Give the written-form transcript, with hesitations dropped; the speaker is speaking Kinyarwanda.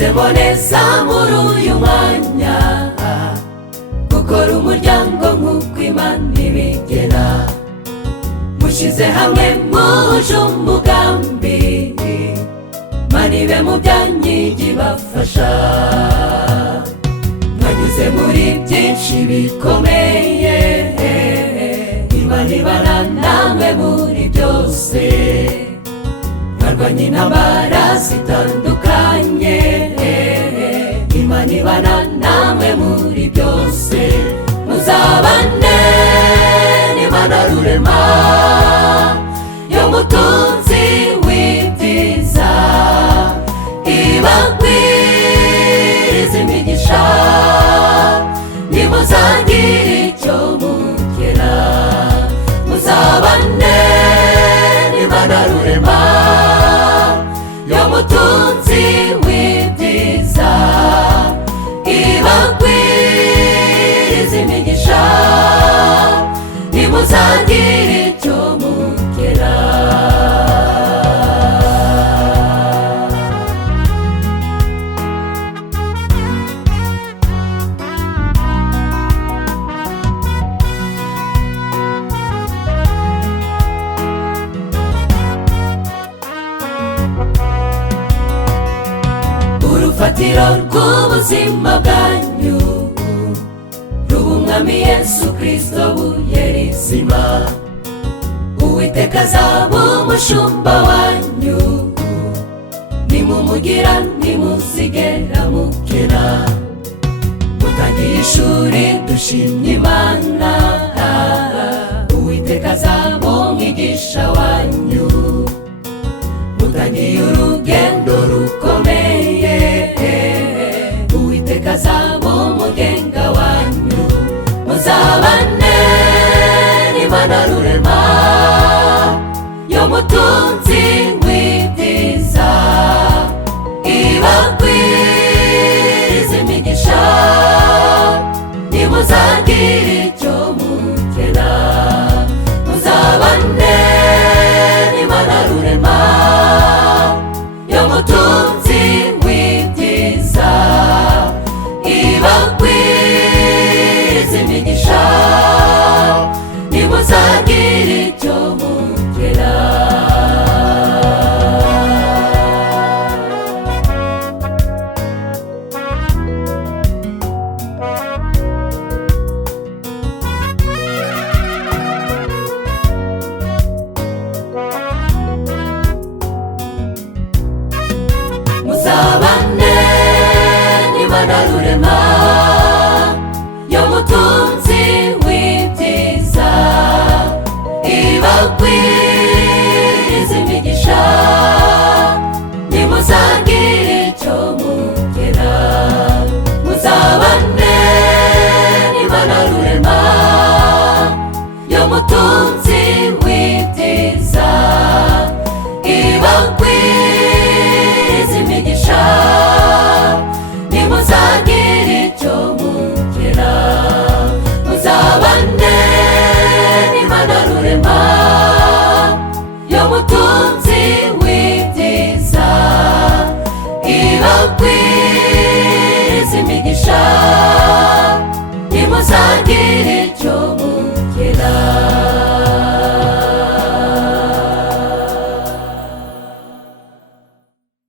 Nahisemo neza muri uyu mwanya gukora umuryango nk'uko Imana ibigena, mushyize hamwe muje umugambi, Imana ibe mu byanyu ijye ibafasha. Mwanyuze muri byinshi bikomeye, Imana ibana namwe muri byose. Mwarwanye intambara zitandukanye, Imana ibana namwe muri byose. Muzabane n'Imana rurema, yo mutunzi w'ibyiza, ibagwiriza imigisha, ntimuzagire icyo mukena. Muzabane n'Imana rurema, yo mutunzi w'ibyiza, ibagwiriza imigisha, ntimuzagire icyo mukena. Urufatiro rw'ubuzima bwanyu ruba Umwami Yesu Kristo buye rizima. Uwiteka azaba umushumba wanyu, nimumugira ntimuzigera mukena. Mutangiye ishuri dushimye Imana, Uwiteka azaba umwigisha wanyu. Mutangiye urugendo rukomeye, Uwiteka azaba umugenga wanyu. Muzabane n'Imana rurema, yo mutunzi w'ibyiza, ibagwiriza imigisha, ntimuzagire icyo mukena. Muzabane n'Imana rurema, yo mutunzi w'ibyiza, ibagwiriza imigisha, ntimuzagire icyo mukena. Muzabane n'Imana rurema, yo mutunzi w'ibyiza, ibagwiriza imigisha, ntimuzagire icyo mukena. Muzabane n'Imana rurema, yo mutunzi w'ibyiza, ibagwiriza imigisha, ntimuzagire icyo mukena. Muzabane n'Imana rurema, yo mutunzi w'ibyiza, ibagwiriza imigisha, ntimuzagire icyo mukena.